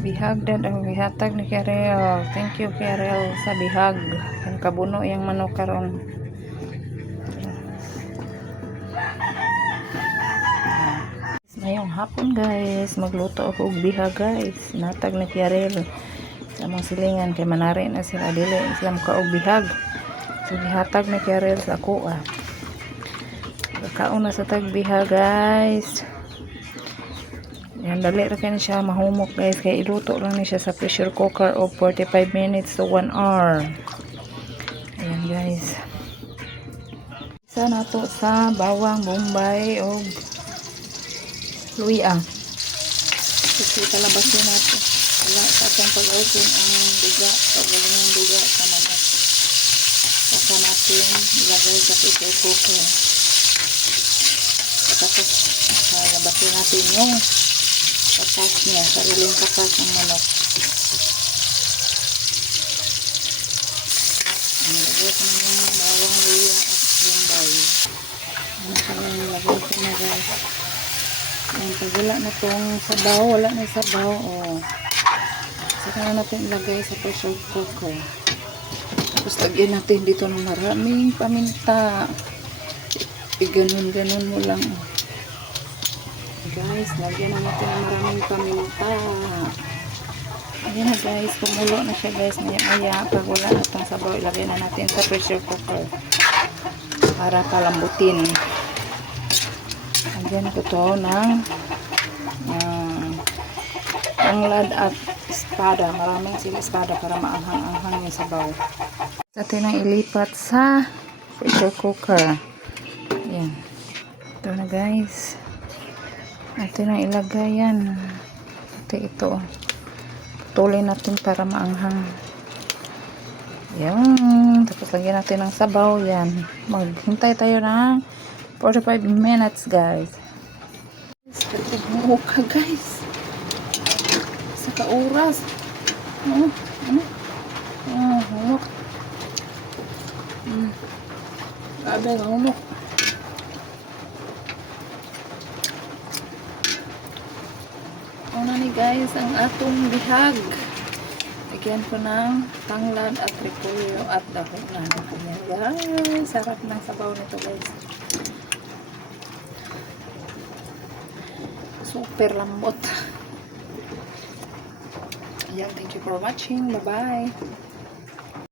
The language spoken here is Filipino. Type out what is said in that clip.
Bihag dad ang gihatag ni Karel. Thank you Karel sa bihag. Ang kabuno yang manok karon. Ngayong hapon guys, magluto ako og bihag guys. Natag ni Karel sa mga silingan kay manari na sila dili sila ka og bihag. So gihatag ni Karel sa ako Kakaon na sa tagbiha guys. Yan, dali ra kani siya mahumok guys, kaya iluto lang ni siya sa pressure cooker of 45 minutes to 1 hour. Ayan guys. Isa na to sa bawang, bombay o luya. Kasi talabasin natin. Wala sa atong pag-open ang duga, pagaling ng duga sa manok. Saka natin ilagay sa pressure cooker. Tapos labasin natin yung katas niya, sariling katas ng manok. Nilagay ko na yung bawang, luya at bombay. Nilagay ko na guys. Pag wala na itong sabaw, wala na yung sabaw, saka na natin ilagay sa pressure cooker. Tapos lagyan natin dito ng maraming paminta. Ganun-ganun mo lang. Guys, lagyan na natin ng maraming paminta. Ayan na guys, kumulo na siya guys. Maya-maya, pag wala na itong sabaw, ilagay na natin sa pressure cooker para palambutin. Lagyan ko to ng tanglad at espada. Maraming sila espada para maanghang-anghang yung sabaw. Atin ang ilipat sa pressure cooker. Ayan. Ito na guys. Atin ang ilagay yan. Ito. Putulin natin para maanghang. Yan. Tapos lagyan natin ng sabaw. Yan. Maghintay tayo ng 45 minutes guys. Mukha guys. Sa kauras. Humok. Grabe ang humok. Una ni guys ang atong bihag. Lagyan ko ng tanglad at repolyo at dahon na. Guys, sarap ng sabaw nito guys. Super lambot. Ayan, thank you for watching. Bye bye.